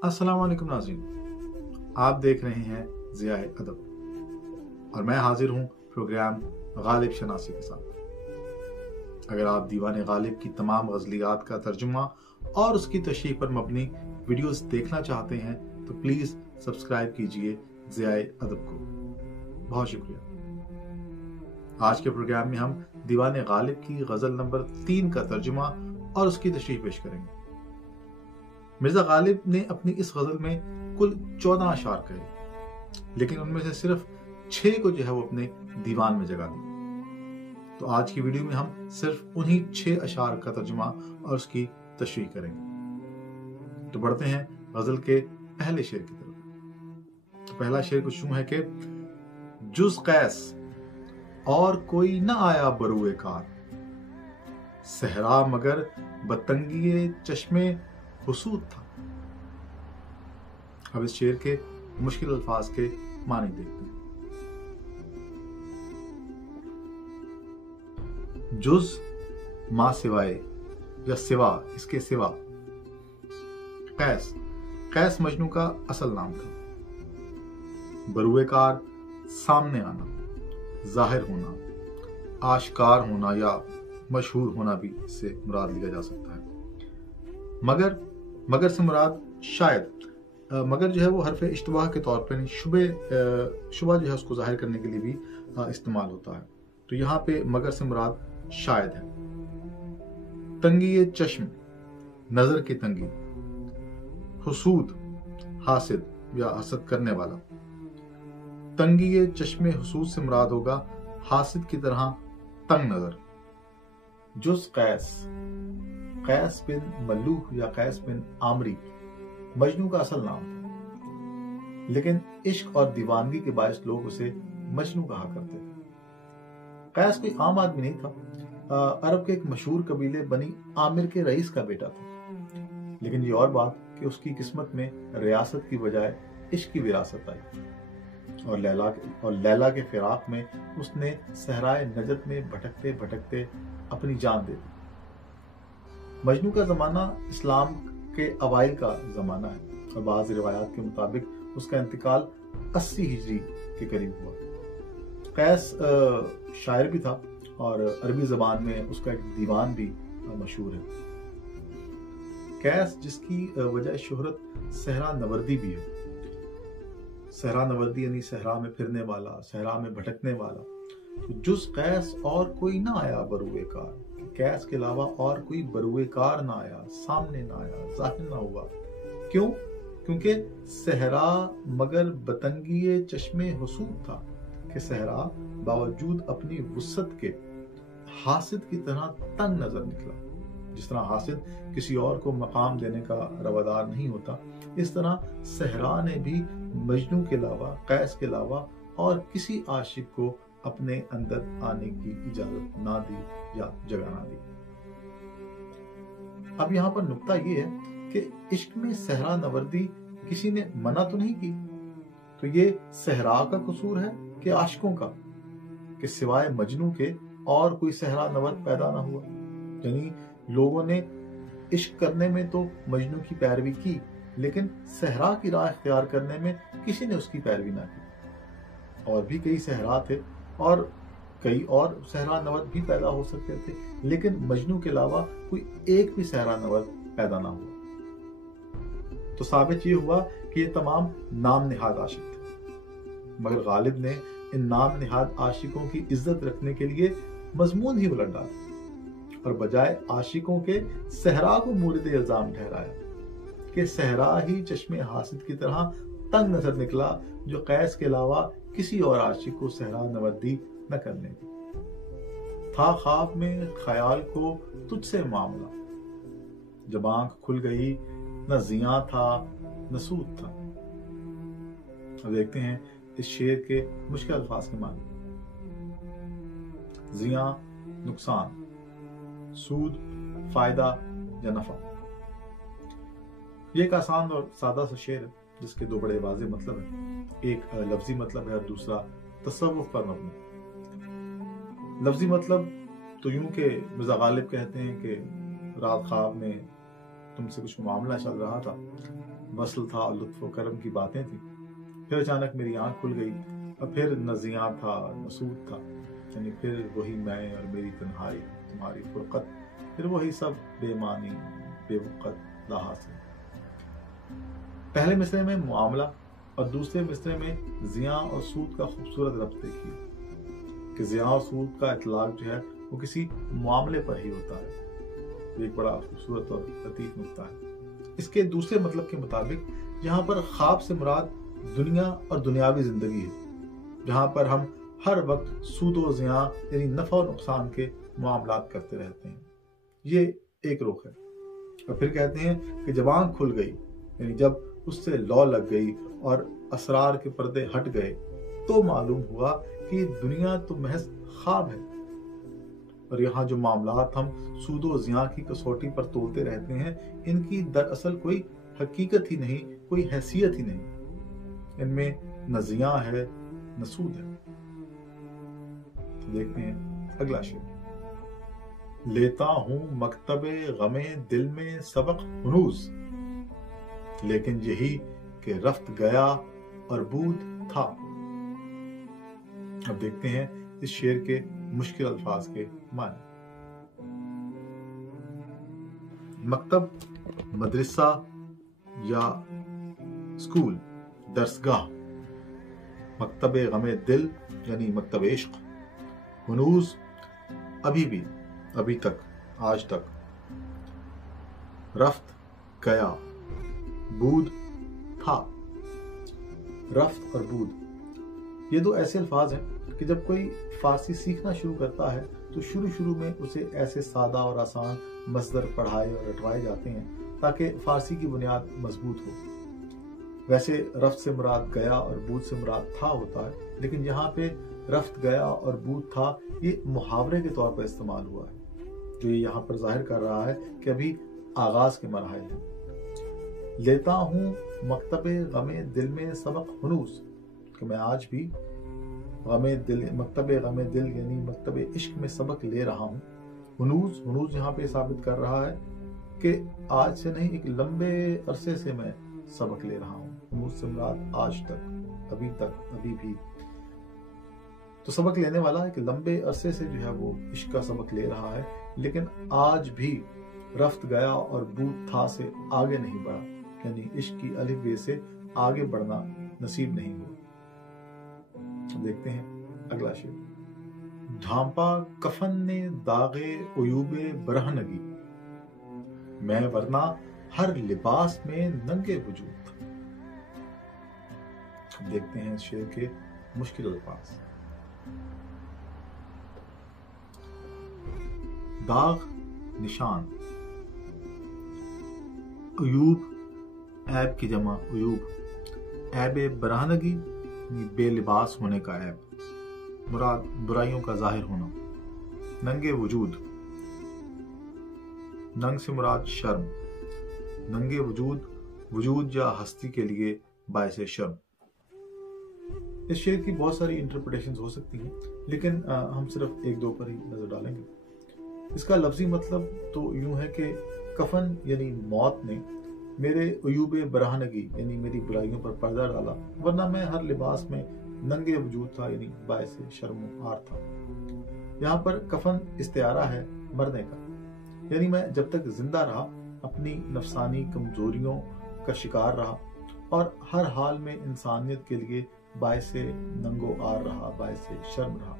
अस्सलाम वालेकुम नाज़रीन, आप देख रहे हैं ज़ियाए अदब और मैं हाजिर हूँ प्रोग्राम गालिब शनासी के साथ। अगर आप दीवाने गालिब की तमाम गज़लियात का तर्जुमा और उसकी तशरीह पर मबनी वीडियोस देखना चाहते हैं तो प्लीज़ सब्सक्राइब कीजिए ज़ियाए अदब को। बहुत शुक्रिया। आज के प्रोग्राम में हम दीवाने गालिब की गज़ल नंबर 3 का तर्जुमा और उसकी तशरीह पेश करेंगे। मिर्जा गालिब ने अपनी इस गजल में कुल 14 अशार कहे, लेकिन उनमें से सिर्फ 6 को जो है वो अपने दीवान में जगह दी। तो आज की वीडियो में हम सिर्फ उन्हीं 6 अशार का तर्जुमा और उसकी तशरीह करेंगे। तो बढ़ते हैं गजल के पहले शेर की तरफ। तो पहला शेर कुछ यूं है कि जुज कैस और कोई न आया बरूए कार, सहरा मगर बतंगिए चश्मे हुसूद था। अब इस शेर के मुश्किल अल्फाज के मानी देखते हैं। जुज मां सिवाय या सिवा, इसके सिवा। कैस, कैस मजनू का असल नाम था। बरूएकार, सामने आना, जाहिर होना, आश्कार होना या मशहूर होना भी इससे मुराद लिया जा सकता है। मगर से मुराद शायद, मगर जो है वो हरफ इश्तबाह के तौर पर शुबा जो है उसको जाहिर करने के लिए भी इस्तेमाल होता है। तो यहाँ पे मगर से मुराद शायद है। तंगी चश्म, नजर की तंगी। हुसूद, हासिद या हसद करने वाला। तंगी चश्मे हुसूद से मुराद होगा हासिद की तरह तंग नजर। जुज कैस, कैस बिन मल्लूह या कैस बिन आमरी मजनू का असल नाम था, लेकिन इश्क और दीवानगी के बायस लोग उसे मजनू कहा करते थे। कैस कोई आम आदमी नहीं था। अरब के एक मशहूर कबीले बनी आमिर के रईस का बेटा था। लेकिन ये और बात कि उसकी किस्मत में रियासत की बजाय इश्क की विरासत आई और लैला के फिराक में उसने सहराए नजत में भटकते भटकते अपनी जान दे दी। मजनू का जमाना इस्लाम के अवाइल का जमाना है और बाज़ रिवायात के मुताबिक उसका इंतकाल 80 हिजरी के करीब हुआ। कैस शायर भी था और अरबी जबान में उसका एक दीवान भी मशहूर है। कैस जिसकी वजह शोहरत सहरा नवर्दी भी है। सहरा नवर्दी यानी सहरा में फिरने वाला, सहरा में भटकने वाला। जुज कैस और कोई ना आया बरूए कार, कैस के अलावा और कोई बरूए कार ना आया, सामने ना आया, जाहिर ना हुआ। क्यों? क्योंकि सहरा मगर बतंगिए चश्मे हुसूद था कि सहरा बावजूद अपनी वुसत के हासिद की तरह तंग नजर निकला। जिस तरह हासिद किसी और को मकाम देने का रवादार नहीं होता, इस तरह सहरा ने भी मजनू के अलावा, कैस के अलावा और किसी आशिक को अपने अंदर आने की इजाजत ना दी या जगह ना दी। अब यहाँ पर नुक्ता ये है कि इश्क में सहरा नवर्दी किसी ने मना तो नहीं की, तो ये सहरा का कसूर है कि आशिकों का, कि सिवाय मजनू के और कोई सहरा नवर्द पैदा ना हुआ। यानी लोगों ने इश्क करने में तो मजनू की पैरवी की, लेकिन सहरा की राह इख्तियार करने में किसी ने उसकी पैरवी ना की। और भी कई सहरा थे और कई और सहरा नवर्द भी पैदा हो सकते थे, लेकिन मजनू के अलावा कोई एक भी सहरा नवर्द पैदा ना हुआ। तो साबित ये हुआ कि ये तमाम नाम निहाद आशिक थे। मगर गालिब ने इन नाम निहाद आशिकों की इज्जत रखने के लिए मजमून ही उलट डाला और बजाय आशिकों के सहरा को मूरिद इल्जाम ठहराया कि सहरा ही चश्मे हासिद की तरह तंग नजर निकला, जो कैस के अलावा किसी और आशिक को सहरा नवर्दी न करने दी। था ख्वाब में ख्याल को तुझसे मामला, जब आंख खुल गई न जिया था न सूद था। अब देखते हैं इस शेर के मुश्किल अल्फाज के मानी। जिया नुकसान, सूद फायदा या नफा। ये एक आसान और सादा सा शेर है जिसके दो बड़े वाज़ेह मतलब हैं। एक लफ्जी मतलब है और दूसरा तसव्वुफ पर मबनी। लफ्जी मतलब तो यूं के मिर्जा गालिब कहते हैं कि रात ख्वाब में तुमसे कुछ मामला चल रहा था, वसल था और लुत्फ व करम की बातें थी। फिर अचानक मेरी आंख खुल गई और फिर न ज़ियां था न सूद था, यानी फिर वही मैं और मेरी तन्हाई, तुम्हारी फुरकत, फिर वही सब बेमानी बेवक़्त लाहासिल। पहले मिसरे में मुआमला और दूसरे मिसरे में ज़ियां और सूद का खूबसूरत रब्त देखिए कि ज़ियां और सूद का इतलाक जो है वो किसी मामले पर ही होता है। एक बड़ा खूबसूरत और लतीफ नुक्ता है। इसके दूसरे मतलब के मुताबिक यहाँ पर ख्वाब से मुराद दुनिया और दुनियावी जिंदगी है, जहाँ पर हम हर वक्त सूद व ज़ियां यानी नफा और नुकसान के मामलात करते रहते हैं। ये एक रुख है। और फिर कहते हैं कि जब आंख खुल गई, यानी जब उससे लौ लग गई और असरार के पर्दे हट गए, तो मालूम हुआ कि दुनिया तो महज ख्वाब है और यहाँ जो मामलात हम सूद व ज़ियां की कसौटी पर तोलते रहते हैं, इनकी दरअसल कोई हकीकत ही नहीं, कोई हैसियत ही नहीं। इनमें न ज़ियां है न सूद है। तो देखते हैं अगला शेर। लेता हूं मकतबे गमे दिल में सबक हुनूस, लेकिन यही कि रफ्त गया और बूद था। अब देखते हैं इस शेर के मुश्किल अल्फाज के माने। मकतब मदरसा या स्कूल, दरसगाह। मकतबे गमे दिल यानी मकतब इश्क। हुनूस अभी भी, अभी तक, आज तक। रफ्त गया, बूद था। रफ्त और बूद ये दो ऐसे अल्फाज हैं कि जब कोई फारसी सीखना शुरू करता है तो शुरू में उसे ऐसे सादा और आसान मसदर पढ़ाए और रटवाए जाते हैं ताकि फारसी की बुनियाद मजबूत हो। वैसे रफ्त से मुराद गया और बूद से मुराद था होता है, लेकिन यहाँ पे रफ्त गया और बूद था ये मुहावरे के तौर पर इस्तेमाल हुआ है, जो ये यहाँ पर जाहिर कर रहा है कि अभी आगाज के मरहले हैं। लेता हूँ मकतबे गमे दिल में सबक हुनूस, कि मैं आज भी गमे दिल, मकतबे गमे दिल यानी मकतबे इश्क में सबक ले रहा हूँ। हुनूस, हुनूस यहाँ पे साबित कर रहा है कि आज से नहीं, एक लंबे अरसे से मैं सबक ले रहा हूँ। हुनूस से मुराद आज तक, अभी तक, अभी भी। तो सबक लेने वाला है कि लंबे अरसे से जो है वो इश्क का सबक ले रहा है, लेकिन आज भी रफ्त गया और बूद था से आगे नहीं बढ़ा, यानी इश्क की अलिफ बे से आगे बढ़ना नसीब नहीं हुआ। देखते हैं अगला शेर। ढांपा कफन ने दागे उयूबे बरहनगी, मैं वरना हर लिबास में नंगे वजूद था। देखते हैं इस शेर के मुश्किल अल्फाज। दाग, निशान। उयूब, ऐब की जमा उयूब। ऐब बरहनगी बेलिबास होने का ऐब, मुराद बुराइयों का जाहिर होना। नंगे वजूद, नंग से मुराद शर्म। नंगे वजूद, वजूद या हस्ती के लिए बायसे शर्म। इस शेर की बहुत सारी इंटरप्रिटेशंस हो सकती हैं, लेकिन हम सिर्फ एक दो पर ही नजर डालेंगे। इसका लफ्जी मतलब तो यूं है कि कफन यानी मौत ने मेरे उयूबे बरहनगी यानी मेरी बुराइयों पर पर्दा डाला, वरना मैं हर लिबास में नंगे वजूद था, यानी बायसे शर्म आर था। यहाँ पर कफन इस्तिआरा है मरने का, यानी मैं जब तक जिंदा रहा अपनी नफसानी कमजोरियों का शिकार रहा और हर हाल में इंसानियत के लिए बायसे नंगो आर रहा, बायसे शर्म रहा।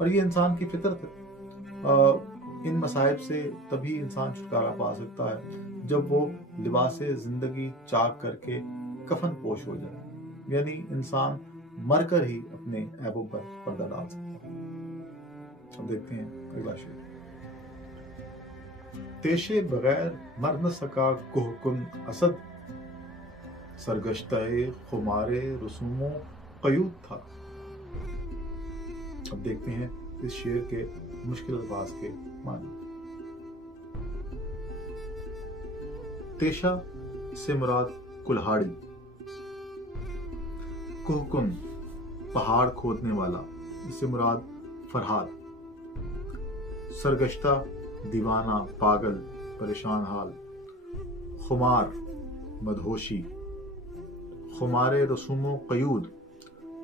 और ये इंसान की फितरत है। इन मसाइब से तभी इंसान छुटकारा पा सकता है जब वो लिबासे जिंदगी चाक करके कफन पोश हो जाए, यानी इंसान मरकर ही अपने ऐबों पर पर्दा डाल सकता है। अब देखते हैं अगला शेर। तेशे बगैर मर न सका कुहकुन असद, सरगश्ते खुमारे रसूमों कयूद था। अब देखते हैं इस शेर के मुश्किल अल्फाज के माने। तेशा से मुराद कुल्हाड़ी। कुहकुन पहाड़ खोदने वाला, इससे मुराद फरहाद। सरगश्ता दीवाना, पागल, परेशान हाल। खुमार मदहोशी, खुमार रसूम व क़यूद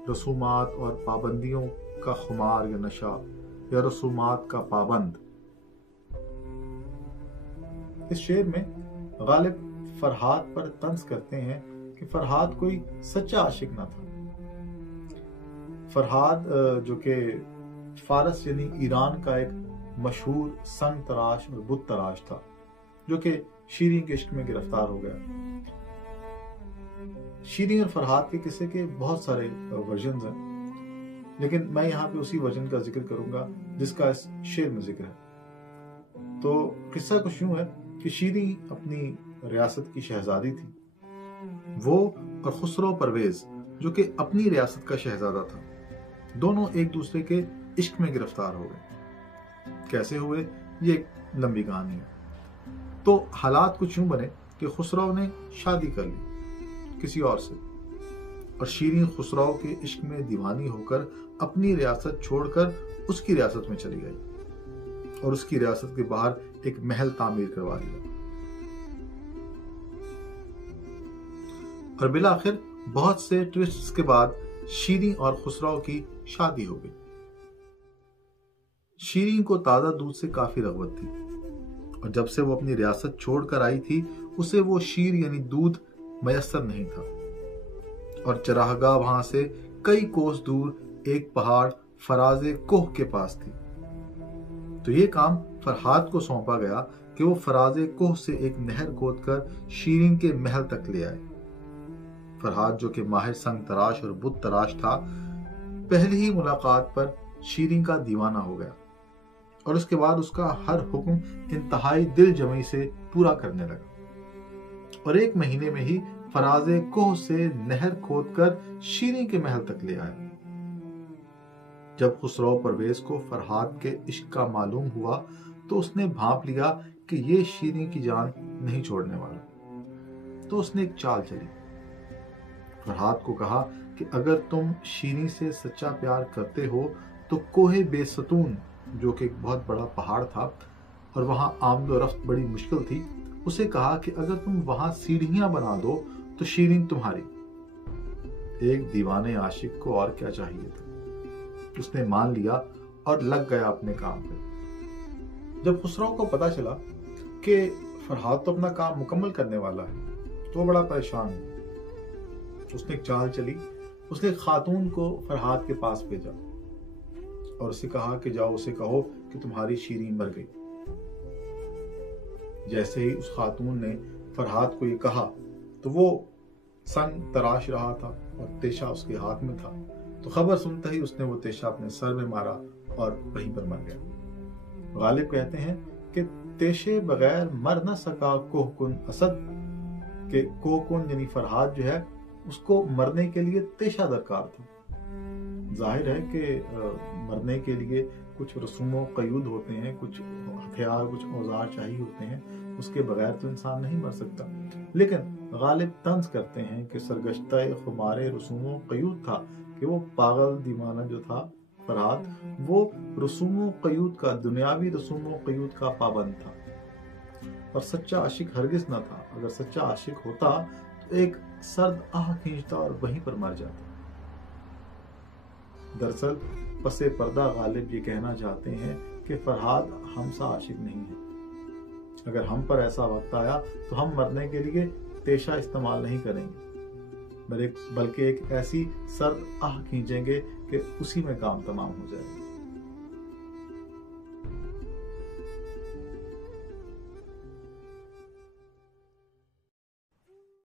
रसूमात और पाबंदियों का खुमार या नशा या रसूमात का पाबंद। इस शेर में गालिब फरहाद पर तंज करते हैं कि फरहाद कोई सच्चा आशिक ना था। फरहाद जो कि फारस यानी ईरान का एक मशहूर संग तराश और बुत तराश था, जो कि शीरीं के इश्क में गिरफ्तार हो गया। शीरीं और फरहाद के किस्से के बहुत सारे वर्जन हैं, लेकिन मैं यहाँ पे उसी वर्जन का जिक्र करूंगा जिसका इस शेर में जिक्र है। तो किस्सा कुछ यूं है कि शीरीं अपनी रियासत की शहजादी थी। वो और खुसरो परवेज जो कि अपनी रियासत का शहजादा था, दोनों एक दूसरे के इश्क में गिरफ्तार हो गए। कैसे हुए, ये एक लंबी कहानी है। तो हालात कुछ यूं बने कि खुसरो ने शादी कर ली किसी और से, और शीरीं खुसरो के इश्क में दीवानी होकर अपनी रियासत छोड़कर उसकी रियासत में चली गई और उसकी रियासत के बाहर एक महल तामीर करवा दिया। और बिलाखिर बहुत से ट्विस्ट्स के बाद शीरीं और खुसरो की शादी हो गई। शीरीं को ताजा दूध से काफी रग़बत थी, और जब से वो अपनी रियासत छोड़कर आई थी उसे वो शीर यानी दूध मयस्सर नहीं था। और चराहगाह वहां से कई कोस दूर एक पहाड़ फराजे कोह के पास थी। तो ये काम फरहाद को सौंपा गया कि वो फराजे कोह से एक नहर खोदकर शीरीं के महल तक ले आए। फरहाद जो कि माहिर संग तराश और बुत तराश था, पहली ही मुलाकात पर शीरीं का दीवाना हो गया और उसके बाद उसका हर हुक्म इंतहाई दिल जमी से पूरा करने लगा। और एक महीने में ही फराजे कोह से नहर खोदकर शीरीं के महल तक ले आया। जब खुसरो परवेज को फरहाद के इश्क का मालूम हुआ तो उसने भांप लिया कि ये शीरीं की जान नहीं छोड़ने वाला। तो उसने एक चाल चली। फरहाद को कहा कि अगर तुम शीरीं से सच्चा प्यार करते हो तो कोहे बेसतून, जो कि एक बहुत बड़ा पहाड़ था और वहां आमदो रफ्त बड़ी मुश्किल थी, उसे कहा कि अगर तुम वहां सीढ़ियां बना दो तो शीरीं तुम्हारी। एक दीवाने आशिक को और क्या चाहिए था। उसने मान लिया और लग गया अपने काम पे। जब खुसरो को पता चला कि फरहाद तो अपना काम मुकम्मल करने वाला है तो वो बड़ा परेशान हुआ। उसने एक चाल चली। उसने खातून को फरहाद के पास भेजा और उसे कहा कि जाओ उसे कहो कि तुम्हारी शीरीं मर गई। जैसे ही उस खातून ने फरहाद को ये कहा तो वो संग तराश रहा था और तेशा उसके हाथ में था। तो खबर सुनते ही उसने वो तेशा अपने सर में मारा और वहीं पर मर गया। गालिब कहते हैं कि तेशे बगैर मर न सका कोहकुन असद, के कोहकुन यानी फरहाद जो है उसको मरने के लिए तेशा दरकार था। जाहिर है कि मरने के लिए कुछ रसूमों क़यूद होते हैं, कुछ हथियार, कुछ औजार चाहिए होते हैं, उसके बगैर तो इंसान नहीं मर सकता। लेकिन गालिब तंज करते हैं कि सरगश्ता खुमारे रसूमों क़यूद था कि वो पागल दीवाना जो था फरहाद, वो रसूमों क़यूद का, दुनियावी रसूमों क़यूद का पाबंद था और सच्चा आशिक हरगिज न था। अगर सच्चा आशिक होता तो एक सर्द आह खींचता और वहीं पर मर जाता। दरअसल पसे पर्दा गालिब ये कहना चाहते हैं कि फरहाद हमसा आशिक नहीं है। अगर हम पर ऐसा वक्त आया तो हम मरने के लिए तेशा इस्तेमाल नहीं करेंगे, बल्कि एक ऐसी सर्द आह खींचेंगे कि उसी में काम तमाम हो जाएगा।